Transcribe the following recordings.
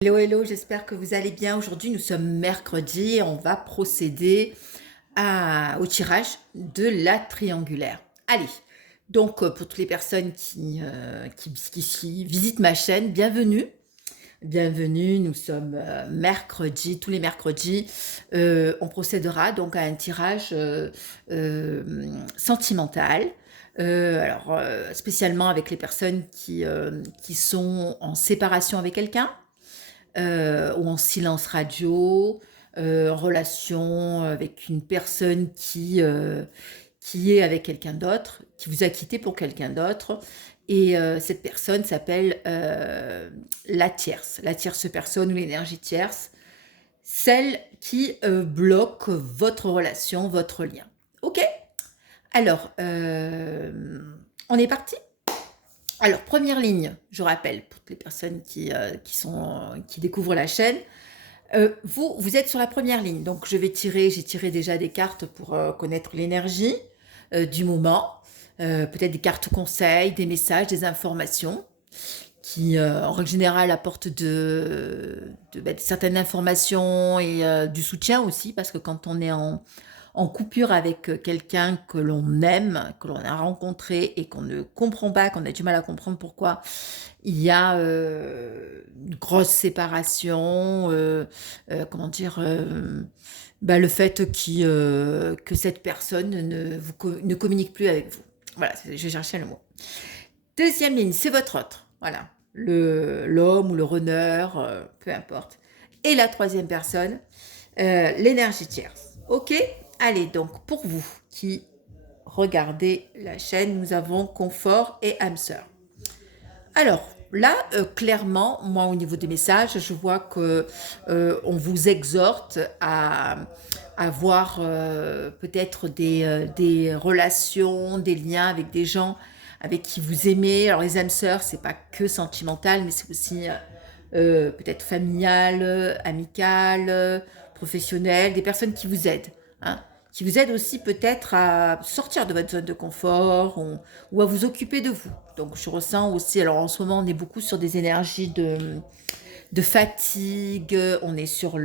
Hello, hello, j'espère que vous allez bien. Aujourd'hui, nous sommes mercredi et on va procéder au tirage de la triangulaire. Allez, donc pour toutes les personnes qui visitent ma chaîne, bienvenue. Bienvenue, nous sommes mercredi, tous les mercredis. On procédera donc à un tirage sentimental. Spécialement avec les personnes qui sont en séparation avec quelqu'un ou en silence radio, en relation avec une personne qui est avec quelqu'un d'autre, qui vous a quitté pour quelqu'un d'autre. Et cette personne s'appelle la tierce personne ou l'énergie tierce, celle qui bloque votre relation, votre lien. Ok. Alors, on est parti. Alors, première ligne, je rappelle, pour toutes les personnes qui découvrent la chaîne, vous êtes sur la première ligne. Donc, j'ai tiré déjà des cartes pour connaître l'énergie du moment, peut-être des cartes conseils, des messages, des informations qui, en règle générale, apportent certaines informations et du soutien aussi, parce que quand on est en coupure avec quelqu'un que l'on aime, que l'on a rencontré et qu'on ne comprend pas, qu'on a du mal à comprendre pourquoi il y a une grosse séparation, comment dire, le fait que cette personne ne communique plus avec vous. Voilà, je cherchais le mot. Deuxième ligne, c'est votre autre. Voilà, l'homme ou le runner, peu importe. Et la troisième personne, l'énergie tierce. Ok. Allez, donc pour vous qui regardez la chaîne, nous avons confort et âme sœur. Alors là, clairement, moi au niveau des messages, je vois que on vous exhorte à avoir peut-être des relations, des liens avec des gens avec qui vous aimez. Alors les âmes sœurs, c'est pas que sentimental, mais c'est aussi peut-être familial, amical, professionnel, des personnes qui vous aident, hein, qui vous aident aussi peut-être à sortir de votre zone de confort ou à vous occuper de vous. Donc je ressens aussi, alors en ce moment on est beaucoup sur des énergies de fatigue, on est sur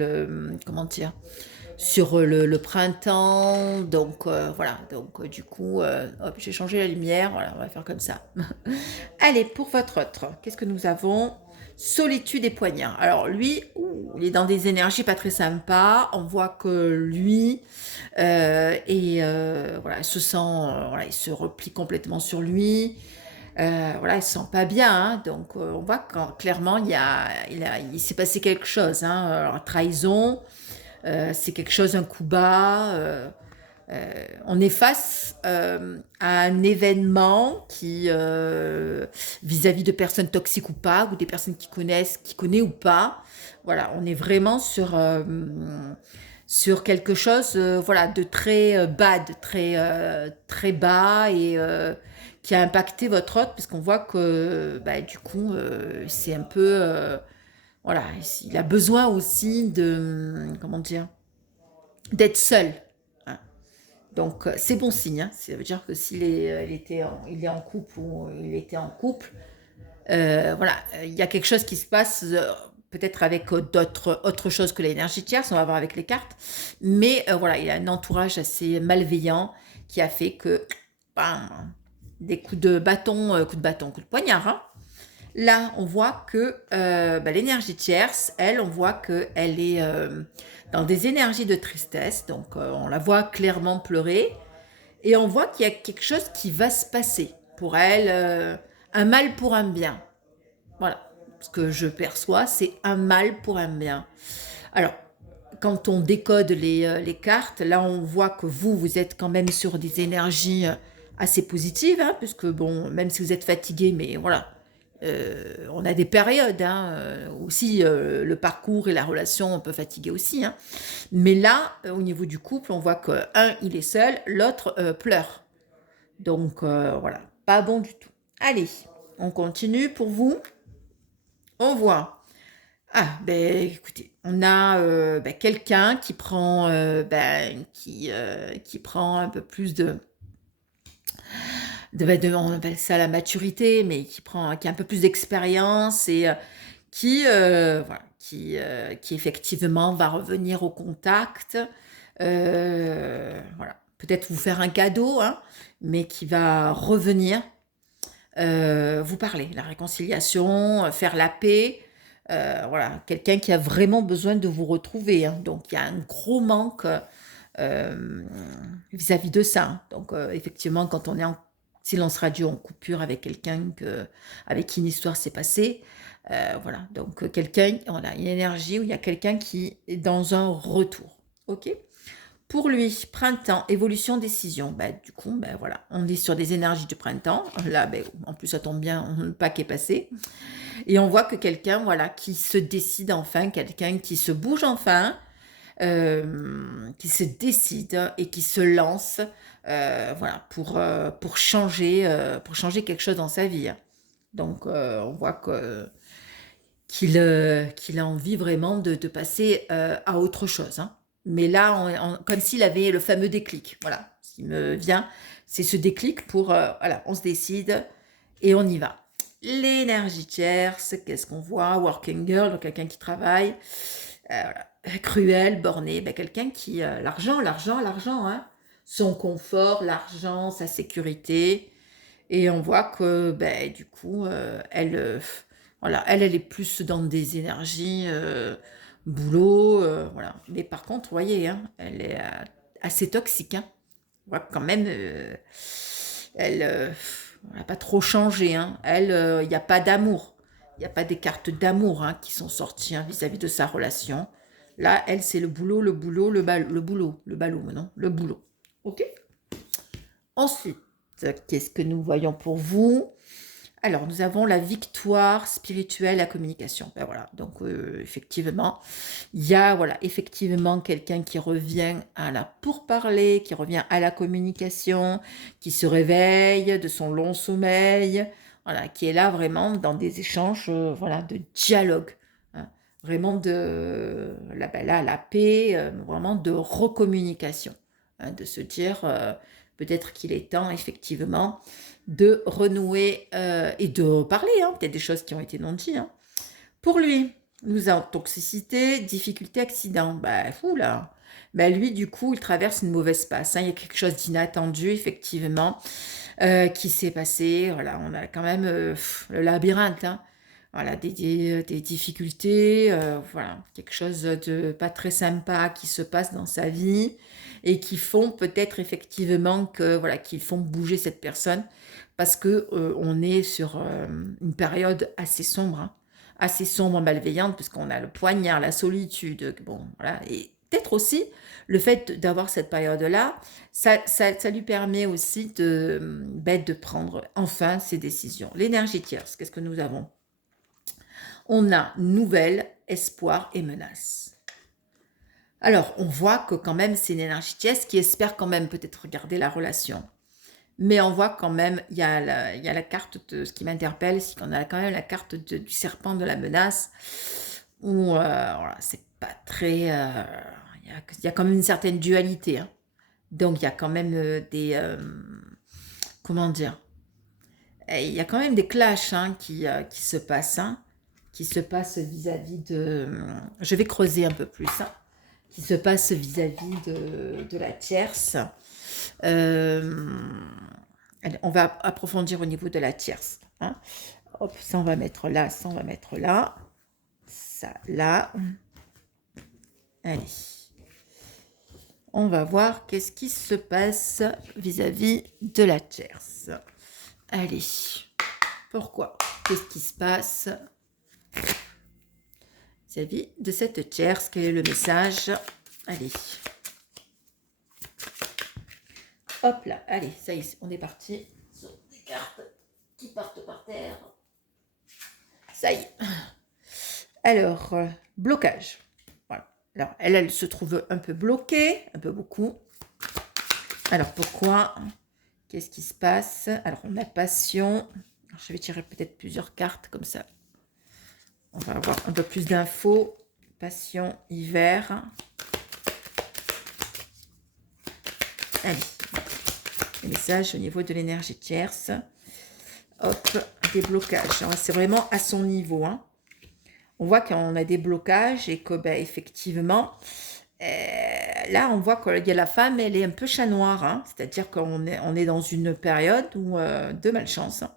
comment dire, sur le printemps, donc voilà, donc du coup, hop, j'ai changé la lumière, voilà, on va faire comme ça. Allez, pour votre autre, qu'est-ce que nous avons? Solitude et poignard. Alors lui, il est dans des énergies pas très sympas. On voit que lui, voilà, il se sent, voilà, il se replie complètement sur lui. Voilà, il se sent pas bien, hein. Donc on voit quand clairement il s'est passé quelque chose, hein. Alors, trahison, c'est quelque chose, un coup bas. On est face à un événement qui, vis-à-vis de personnes toxiques ou pas, ou des personnes qui connaissent ou pas, voilà, on est vraiment sur quelque chose, voilà, de très bad, très bas et qui a impacté votre hôte, parce qu'on voit que, du coup, c'est un peu, voilà, il a besoin aussi comment dire, d'être seul, hein. Donc, c'est bon signe, hein. Ça veut dire que il est en couple ou il était en couple, voilà, il y a quelque chose qui se passe, peut-être avec autre chose que l'énergie tierce, on va voir avec les cartes. Mais voilà, il y a un entourage assez malveillant qui a fait que, bam, des coups de poignard, hein. Là, on voit que l'énergie tierce, elle, on voit qu'elle est dans des énergies de tristesse. Donc, on la voit clairement pleurer. Et on voit qu'il y a quelque chose qui va se passer pour elle. Un mal pour un bien. Voilà. Ce que je perçois, c'est un mal pour un bien. Alors, quand on décode les cartes, là, on voit que vous êtes quand même sur des énergies assez positives, hein, puisque, bon, même si vous êtes fatigué, mais voilà, on a des périodes, hein, aussi, le parcours et la relation, on peut fatiguer aussi, hein. Mais là, au niveau du couple, on voit que un, il est seul, l'autre pleure. Donc, voilà, pas bon du tout. Allez, on continue pour vous. On voit. Ah, ben écoutez, on a quelqu'un qui prend, qui prend un peu plus on appelle ça la maturité, mais qui a un peu plus d'expérience et voilà, qui effectivement va revenir au contact. Voilà. Peut-être vous faire un cadeau, hein, mais qui va revenir vous parler. La réconciliation, faire la paix. Voilà. Quelqu'un qui a vraiment besoin de vous retrouver, hein. Donc, il y a un gros manque euh, vis-à-vis de ça, hein. Donc, effectivement, quand on est en silence radio, en coupure avec quelqu'un avec qui une histoire s'est passée, voilà. Donc, quelqu'un, voilà, une énergie où il y a quelqu'un qui est dans un retour. OK? Pour lui, printemps, évolution, décision. Du coup, voilà, on est sur des énergies du printemps. Là, en plus, ça tombe bien, le pack est passé. Et on voit que quelqu'un, voilà, qui se décide enfin, quelqu'un qui se bouge enfin, qui se décide et qui se lance, voilà, pour changer quelque chose dans sa vie, hein. Donc, on voit qu'il a envie vraiment de passer à autre chose, hein. Mais là, comme s'il avait le fameux déclic. Voilà, ce qui me vient, c'est ce déclic pour, voilà, on se décide et on y va. L'énergie tierce, qu'est-ce qu'on voit? Working girl, donc quelqu'un qui travaille. Voilà. Cruel, borné, quelqu'un qui... l'argent, hein. Son confort, l'argent, sa sécurité. Et on voit que, du coup, voilà, elle est plus dans des énergies boulot, voilà. Mais par contre, vous voyez, hein, elle est assez toxique, hein. On voit que quand même, elle n'a pas trop changé, hein. Elle, il n'y a pas d'amour. Il n'y a pas des cartes d'amour, hein, qui sont sorties, hein, vis-à-vis de sa relation. Là, elle, c'est le boulot, le boulot, le ballot, non, le boulot. OK? Ensuite, qu'est-ce que nous voyons pour vous? Alors, nous avons la victoire spirituelle, la communication. Voilà, donc effectivement, il y a voilà, effectivement quelqu'un qui revient à la pourparler, qui revient à la communication, qui se réveille de son long sommeil, voilà, qui est là vraiment dans des échanges voilà, de dialogue, hein, vraiment de la paix, vraiment de recommunication, hein, de se dire peut-être qu'il est temps effectivement de renouer et de parler, hein, peut-être des choses qui ont été non dites, hein. Pour lui, nous avons toxicité, difficulté, accident. Fou là. Lui, du coup, il traverse une mauvaise passe, hein. Il y a quelque chose d'inattendu, effectivement, qui s'est passé. Voilà, on a quand même le labyrinthe, hein. Voilà, des difficultés, voilà, quelque chose de pas très sympa qui se passe dans sa vie et qui font peut-être effectivement que voilà, qu'ils font bouger cette personne parce que on est sur une période assez sombre, hein, assez sombre, malveillante, puisqu'on a le poignard, la solitude, bon, voilà, et peut-être aussi le fait d'avoir cette période-là, ça lui permet aussi de prendre enfin ses décisions. L'énergie tierce, qu'est-ce que nous avons? On a nouvelle, espoir et menace. Alors, on voit que quand même, c'est une énergie tierce qui espère quand même peut-être regarder la relation. Mais on voit quand même, il y a la carte de ce qui m'interpelle, c'est qu'on a quand même la carte du serpent de la menace, où voilà, c'est pas très... il y a quand même une certaine dualité, hein. Donc il y a quand même comment dire? Il y a quand même des clashs, hein, qui se passent, hein, qui se passent vis-à-vis de... Je vais creuser un peu plus, hein, qui se passe vis-à-vis de la tierce. On va approfondir au niveau de la tierce, hein. Hop, ça on va mettre là, ça on va mettre là, ça là. Allez, on va voir qu'est-ce qui se passe vis-à-vis de la tierce. Allez, pourquoi? Qu'est-ce qui se passe vis-à-vis de cette tierce? Quel est le message? Allez. Hop là, allez, ça y est, on est parti sur des cartes qui partent par terre. Ça y est. Alors, blocage. Voilà. Alors, elle se trouve un peu bloquée, un peu beaucoup. Alors, pourquoi? Qu'est-ce qui se passe? Alors, on a passion. Alors, je vais tirer peut-être plusieurs cartes comme ça. On va avoir un peu plus d'infos. Passion, hiver. Allez. Les messages au niveau de l'énergie tierce. Hop, déblocage. C'est vraiment à son niveau, hein. On voit qu'on a des blocages et que, ben, effectivement, là, on voit qu'il y a la femme, elle est un peu chat noir, hein. C'est-à-dire on est dans une période où, de malchance, hein.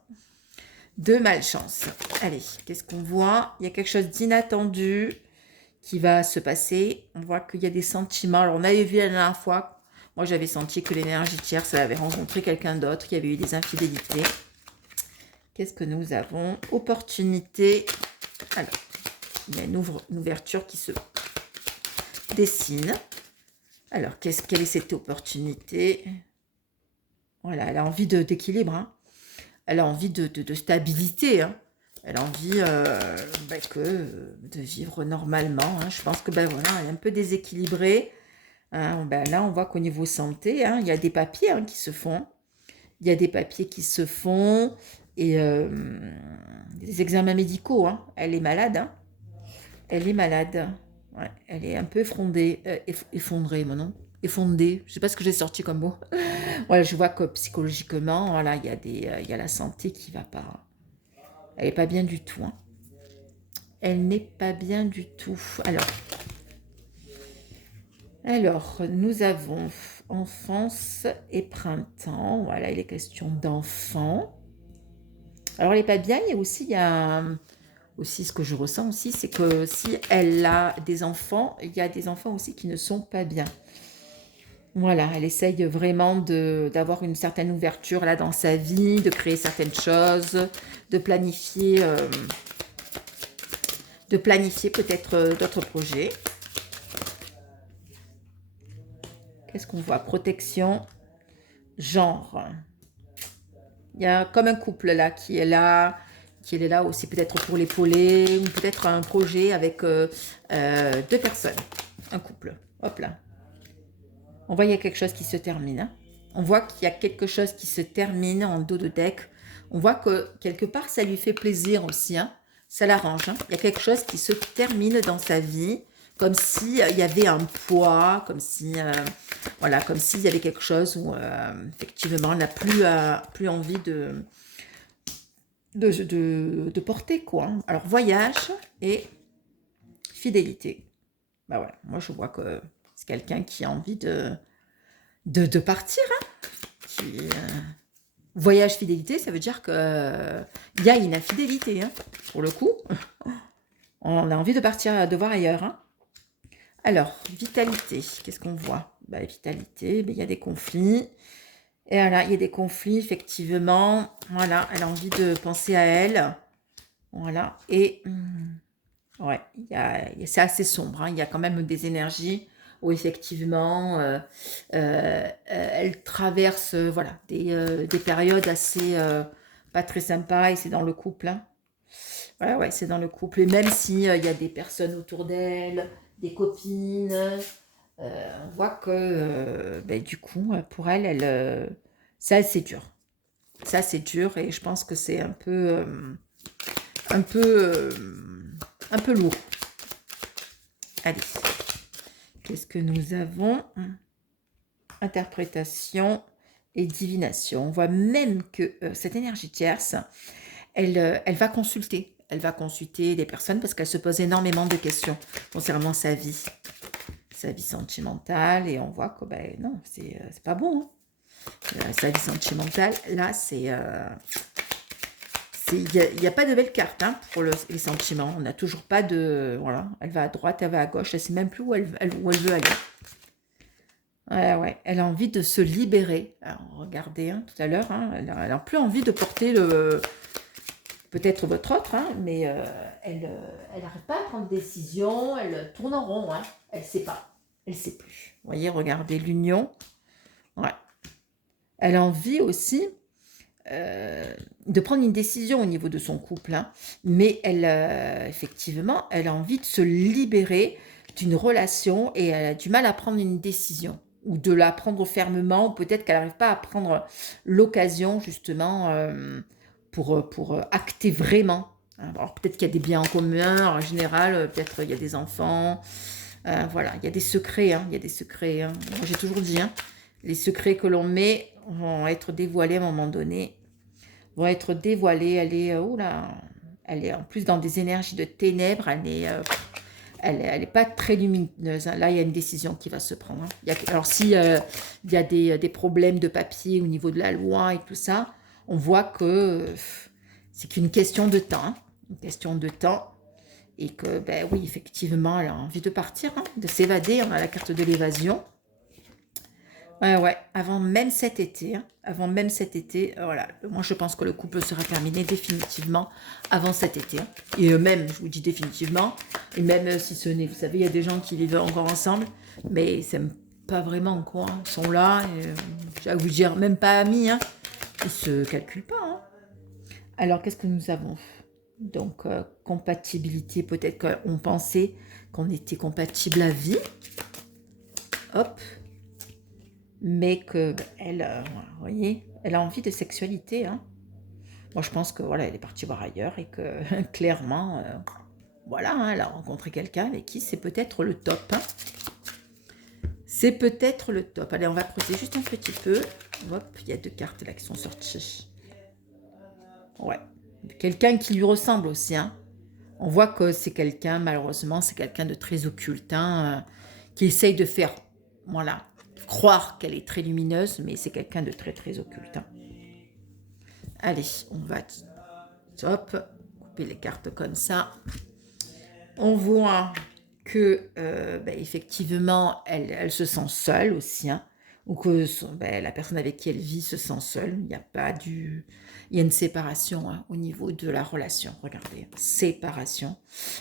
De malchance. Allez, qu'est-ce qu'on voit? Il y a quelque chose d'inattendu qui va se passer. On voit qu'il y a des sentiments. Alors, on avait vu la dernière fois, moi j'avais senti que l'énergie tierce, elle avait rencontré quelqu'un d'autre, qu'il y avait eu des infidélités. Qu'est-ce que nous avons? Opportunité. Alors, il y a une ouverture qui se dessine. Alors, quelle est cette opportunité? Voilà, elle a envie d'équilibre, hein. Elle a envie de stabilité, hein. Elle a envie de vivre normalement, hein. Je pense que ben voilà, elle est un peu déséquilibrée, hein. Ben, là, on voit qu'au niveau santé, hein, il y a des papiers, hein, qui se font. Il y a des papiers qui se font et des examens médicaux, hein. Elle est malade, hein. Elle est malade. Ouais, elle est un peu effondrée, mon nom. Effondrée. Je sais pas ce que j'ai sorti comme mot. Voilà, je vois que psychologiquement, voilà, il y a la santé qui va pas. Elle est pas bien du tout, hein. Elle n'est pas bien du tout. Alors, nous avons enfance et printemps. Voilà, il est question d'enfants. Alors, elle n'est pas bien. Il y a aussi ce que je ressens aussi, c'est que si elle a des enfants, il y a des enfants aussi qui ne sont pas bien. Voilà, elle essaye vraiment d'avoir une certaine ouverture là dans sa vie, de créer certaines choses, de planifier, peut-être d'autres projets. Qu'est-ce qu'on voit? Protection, genre. Il y a comme un couple là qui est là aussi peut-être pour l'épauler, ou peut-être un projet avec deux personnes, un couple. Hop là. On voit qu'il y a quelque chose qui se termine, hein. On voit qu'il y a quelque chose qui se termine en dos de deck. On voit que quelque part, ça lui fait plaisir aussi, hein. Ça l'arrange, hein. Il y a quelque chose qui se termine dans sa vie, comme s'il y avait un poids, comme si, voilà, comme s'il y avait quelque chose où, effectivement, on n'a plus envie de porter, quoi, hein. Alors, voyage et fidélité. Bah ouais, moi, je vois que c'est quelqu'un qui a envie de partir, hein. Voyage fidélité, ça veut dire que il y a une infidélité, hein. Pour le coup, on a envie de partir, de voir ailleurs, hein. Alors, vitalité, qu'est-ce qu'on voit? Bah, vitalité, il y a des conflits. Et voilà, il y a des conflits, effectivement. Voilà, elle a envie de penser à elle. Voilà, et ouais, c'est assez sombre, hein. Il y a quand même des énergies où effectivement, elle traverse voilà, des périodes assez pas très sympas et c'est dans le couple, hein. Ouais, ouais, c'est dans le couple. Et même si il y a des personnes autour d'elle, des copines, on voit que ben, du coup, pour elle, ça c'est dur. Ça c'est dur et je pense que c'est un peu, euh, un peu lourd. Allez, qu'est-ce que nous avons? Interprétation et divination. On voit même que cette énergie tierce, elle va consulter. Elle va consulter les personnes parce qu'elle se pose énormément de questions concernant sa vie sentimentale. Et on voit que, ben non, c'est pas bon, hein. Sa vie sentimentale, là, il n'y a pas de belle carte, hein, pour les sentiments. On n'a toujours pas de... Voilà, elle va à droite, elle va à gauche, elle ne sait même plus où elle veut aller. Ouais, ouais, elle a envie de se libérer. Alors, regardez, hein, tout à l'heure, hein, elle n'a plus envie de porter peut-être votre autre, hein, mais elle n'arrive pas à prendre de décision, elle tourne en rond, hein, elle ne sait pas, elle ne sait plus. Vous voyez, regardez l'union. Ouais. Elle a envie aussi de prendre une décision au niveau de son couple, hein, mais effectivement, elle a envie de se libérer d'une relation et elle a du mal à prendre une décision ou de la prendre fermement, ou peut-être qu'elle n'arrive pas à prendre l'occasion justement pour acter vraiment. Alors peut-être qu'il y a des biens en commun, en général, peut-être il y a des enfants, voilà, il y a des secrets, hein, il y a des secrets, hein. Moi j'ai toujours dit, hein, les secrets que l'on met vont être dévoilés à un moment donné, vont être dévoilés. Elle est, oula, Elle est en plus dans des énergies de ténèbres, elle est pas très lumineuse, hein. Là, il y a une décision qui va se prendre, hein. Alors, si il y a des problèmes de papier au niveau de la loi et tout ça, on voit que c'est qu'une question de temps, hein. Une question de temps. Et que, ben oui, effectivement, elle a envie de partir, hein, de s'évader. On a la carte de l'évasion. Ouais, ouais, avant même cet été, hein, avant même cet été, voilà. Moi, je pense que le couple sera terminé définitivement avant cet été, hein. Et même, je vous dis définitivement, et même si ce n'est, vous savez, il y a des gens qui vivent encore ensemble, mais c'est pas vraiment quoi, hein. Ils sont là, et, j'ai à vous dire, même pas amis, hein. Ils se calculent pas, hein. Alors, qu'est-ce que nous avons? Donc, compatibilité, peut-être qu'on pensait qu'on était compatible à vie. Hop. Mais que elle, voilà, vous voyez, elle a envie de sexualité, hein. Moi, je pense que voilà, elle est partie voir ailleurs et que clairement, voilà, hein, elle a rencontré quelqu'un avec qui c'est peut-être le top, hein. C'est peut-être le top. Allez, on va creuser juste un petit peu. Hop, il y a 2 cartes là qui sont sorties. Ouais. Quelqu'un qui lui ressemble aussi, hein. On voit que c'est quelqu'un, malheureusement, c'est quelqu'un de très occulte, hein, qui essaye de faire, voilà, croire qu'elle est très lumineuse, mais c'est quelqu'un de très, très occulte, hein. Allez, on va, hop, couper les cartes comme ça. On voit que, ben, effectivement, elle se sent seule aussi, hein, ou que ben, la personne avec qui elle vit se sent seule. Il n'y a pas il y a une séparation, hein, au niveau de la relation. Regardez, séparation.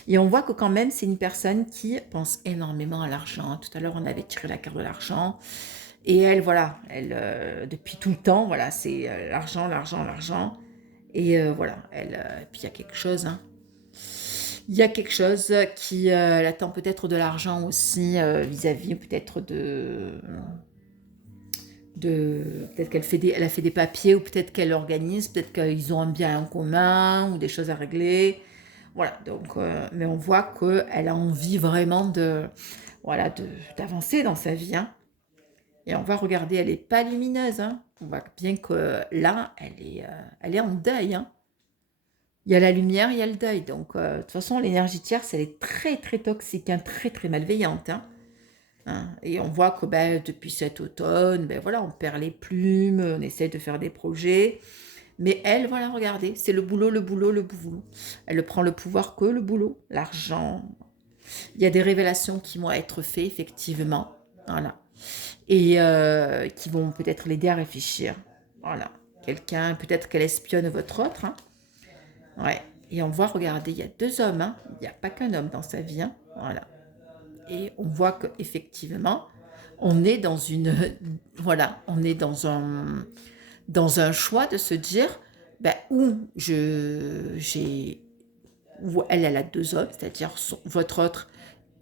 Et on voit que quand même, c'est une personne qui pense énormément à l'argent. Tout à l'heure, on avait tiré la carte de l'argent. Et elle, voilà, depuis tout le temps, voilà, c'est l'argent, l'argent, l'argent. Et voilà, puis il y a quelque chose, hein. Il y a quelque chose qui elle attend peut-être de l'argent aussi vis-à-vis peut-être peut-être elle a fait des papiers ou peut-être qu'elle organise, peut-être qu'ils ont un bien en commun ou des choses à régler. Voilà, donc, mais on voit qu'elle a envie vraiment voilà, d'avancer dans sa vie, hein. Et on va regarder, elle n'est pas lumineuse, hein. On voit bien que là, elle est en deuil, hein. Il y a la lumière, il y a le deuil. Donc, de toute façon, l'énergie tierce, elle est très, très toxique, hein, très, très malveillante, hein. Hein. Et on voit que ben, depuis cet automne, ben, voilà, on perd les plumes, on essaie de faire des projets. Mais elle, voilà, regardez, c'est le boulot, le boulot, le boulot. Elle prend le pouvoir que le boulot, l'argent. Il y a des révélations qui vont être faites, effectivement. Voilà. Et qui vont peut-être l'aider à réfléchir. Voilà. Quelqu'un, peut-être qu'elle espionne votre autre, hein. Ouais. Et on voit, regardez, il y a 2 hommes, hein. Il n'y a pas qu'un homme dans sa vie, hein. Voilà. Et on voit qu'effectivement, on est dans une... Voilà, on est dans un choix de se dire, ben, où elle a 2 hommes, c'est-à-dire votre autre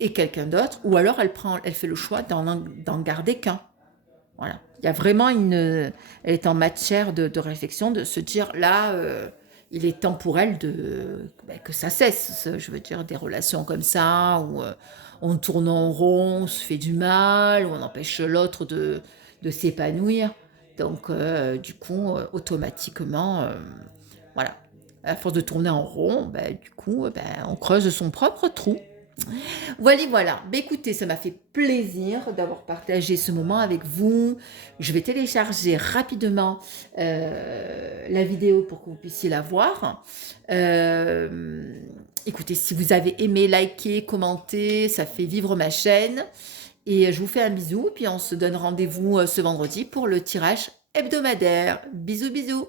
et quelqu'un d'autre, ou alors elle fait le choix d'en garder qu'un. Voilà. Il y a vraiment elle est en matière de réflexion, de se dire là, il est temps pour elle ben, que ça cesse. Je veux dire, des relations comme ça, où on tourne en rond, on se fait du mal, où on empêche l'autre de s'épanouir. Donc, du coup, automatiquement, voilà. À force de tourner en rond, ben, du coup, ben, on creuse son propre trou. Voilà, voilà. Ben, écoutez, ça m'a fait plaisir d'avoir partagé ce moment avec vous. Je vais télécharger rapidement la vidéo pour que vous puissiez la voir. Écoutez, si vous avez aimé, likez, commentez, ça fait vivre ma chaîne. Et je vous fais un bisou, puis on se donne rendez-vous ce vendredi pour le tirage hebdomadaire. Bisous, bisous.